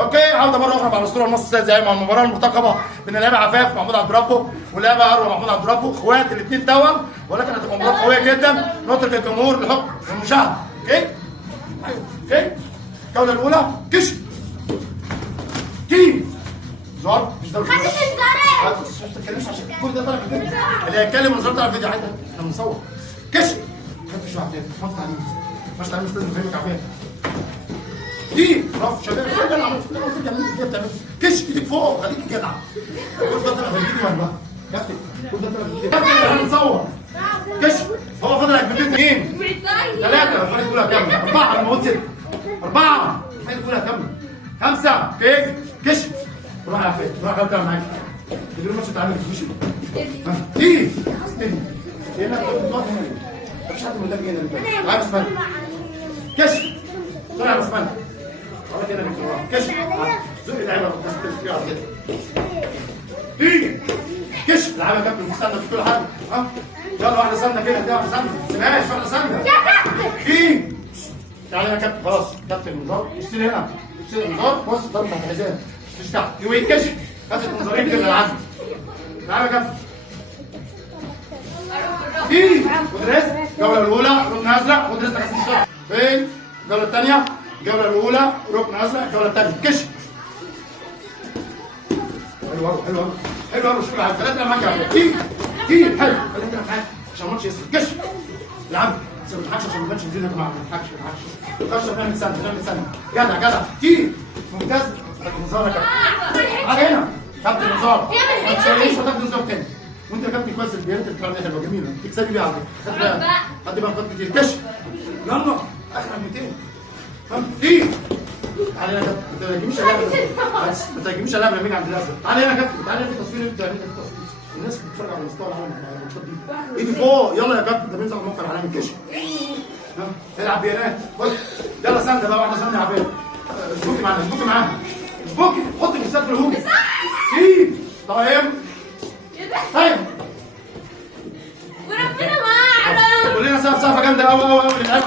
اوكي، عوده مره اخرى مع الاسطوره المصري زي مع المباراه المرتقبه بين اللاعب عفاف ومحمود عبد ربه واللاعب اروى محمود عبد ربه، اخوات الاثنين توأم، ولكن هتبقى مباراه قويه جدا. نترك الجمهور للحكم والمشاهده. اوكي؟ اوكي؟ الجوله الاولى كشف تيم زار مش ضرب. خدت الزرار. ما تتكلمش عشان كل ده طالع في الفيديو. اللي هيتكلم والزرار طالع في الفيديو عادي، احنا بنصور. كشف خف شويه عفاف، ما تعليم مش تعليم، مش لازم افهمك عفاف. دي رف شباب شباب عملت كده بتعمل كش ايدك فوق، خليك جدع. كل ده طلع في الفيديو ولا لا؟ كابتن كل ده طلع في الفيديو. كابتن هنصور كش. هو فاضل هجمتين اثنين ثلاثة، الفريق كلها كاملة. أربعة لما قلت ست. أربعة الفريق كلها كاملة. خمسة كيف كش. روح يا عفاف روح يا كابتن معاك. تدير الماتش تعالى ماشي. دي هنا مفيش حد من قدامي هنا. تعالى اسمعني كش. طلع بس اسمعني. ولا كده كش زق اللعيبه تيجي كش العبها يا كابتن، استنى في كل حاجه. ها يلا واحده سنه كده، دي واحده سنه ما تسيبهاش، واحده سنه يا كابتن تيجي. تعالى يا كابتن خلاص. كابتن منظار اشتري هنا، اشتري منظار بص ضرب تحت الحزام مش تحت يوين كش. كابتن منظارين كده العب. تعالى يا كابتن تيجي ودرس. الجوله الاولى ركن ازرق ودرس تحت الشرط. فين الجوله الثانيه؟ الجولة الأولى ركن أزرق، الجولة الثانية كش. حلو أوي حلو أوي حلو أوي. شوف العب ثلاثة معاك يا عم. تيجي تيجي حلو ثلاثة معاك عشان الماتش يسرق. كش العب بس ما تضحكش عشان ما تبانش الفيديو يا جماعة. ما تضحكش ما تضحكش. خش نعمل سنة نعمل سنة. جدع جدع تيجي ممتاز. نزار يا كابتن تعالى هنا كابتن نزار. ما تسويش وتاخد نزار تاني. وأنت يا كابتن كويس البيانات اللي بتلعب حلوة جميلة تكسبي بيها على فكرة. خد بقى خد كتير كش. يلا آخر 200 دي. تعالى هنا يا كابتن ما تهاجميش اللعبه بس ما تهاجميش اللعبه لما يجي عند الازرق. تعالى هنا يا كابتن تعالى في التصوير انت في التصوير. الناس بتتفرج على مستوى العالم على الماتشات دي. ايدي فوق يلا يا كابتن. ده بينزل على الموقع العالمي كشف. العب بيانات بص يلا سنده بقى واحده سنده يا عباد. اشبكي معانا اشبكي معانا اشبكي حطي المسات في الهوم. سيب طيب طيب وربنا معانا. كلنا سقفه جامده قوي قوي قوي للعيال